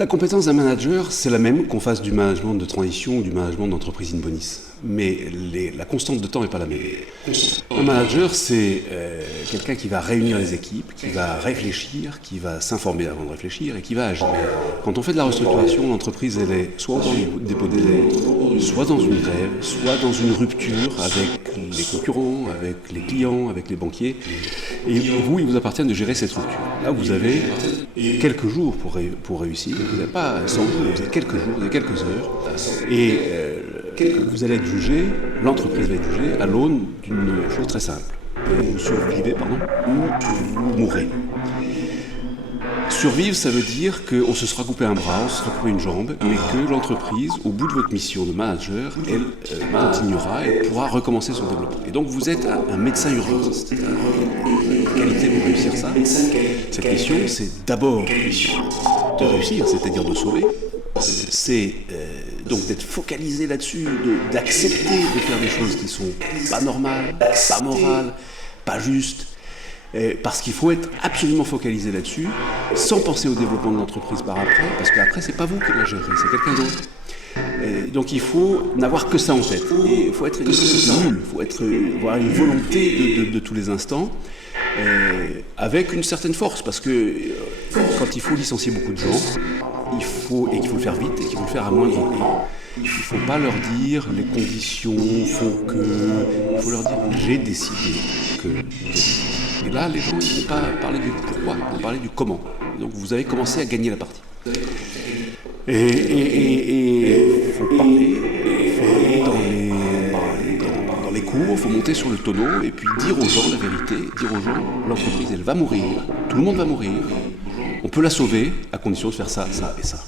La compétence d'un manager, c'est la même qu'on fasse du management de transition ou du management d'entreprise in bonis. Mais la constante de temps n'est pas la même. Un manager, c'est quelqu'un qui va réunir les équipes, qui va réfléchir, qui va s'informer avant de réfléchir et qui va agir. Quand on fait de la restructuration, l'entreprise, elle est soit dans le dépôt de délai, soit dans une grève, soit dans une rupture avec les concurrents, avec les clients, avec les banquiers. Et vous, il vous appartient de gérer cette rupture. Là, vous avez quelques jours pour réussir. Vous n'avez pas 100 jours, vous avez quelques jours, vous avez quelques heures. Et vous allez être jugé, l'entreprise va être jugée à l'aune d'une chose très simple. Vous survivez, ou vous mourrez. Survivre, ça veut dire qu'on se sera coupé un bras, on se sera coupé une jambe, mais que l'entreprise, au bout de votre mission de manager, elle continuera et pourra recommencer son développement. Et donc vous êtes un médecin urgentiste. La qualité pour réussir ça, cette mission, c'est d'abord de réussir, c'est-à-dire de sauver. C'est donc d'être focalisé là-dessus, d'accepter de faire des choses qui sont pas normales, pas morales, pas justes. Parce qu'il faut être absolument focalisé là-dessus, sans penser au développement de l'entreprise par après, parce qu'après, c'est pas vous qui la gérez, c'est quelqu'un d'autre. Donc il faut n'avoir que ça en tête. Et il faut être nul, il faut avoir une volonté de tous les instants, avec une certaine force, parce que quand il faut licencier beaucoup de gens, qu'il faut le faire vite et qu'il faut le faire à moindre coût. Il ne faut pas leur dire les conditions font que. Il faut leur dire j'ai décidé que. Et là, les gens ne vont pas parler du pourquoi, ils vont parler du comment. Donc vous avez commencé à gagner la partie. Et il faut parler, dans les cours, il faut monter sur le tonneau et puis dire aux gens la vérité, dire aux gens l'entreprise elle va mourir, tout le monde va mourir, on peut la sauver à condition de faire ça, ça et ça.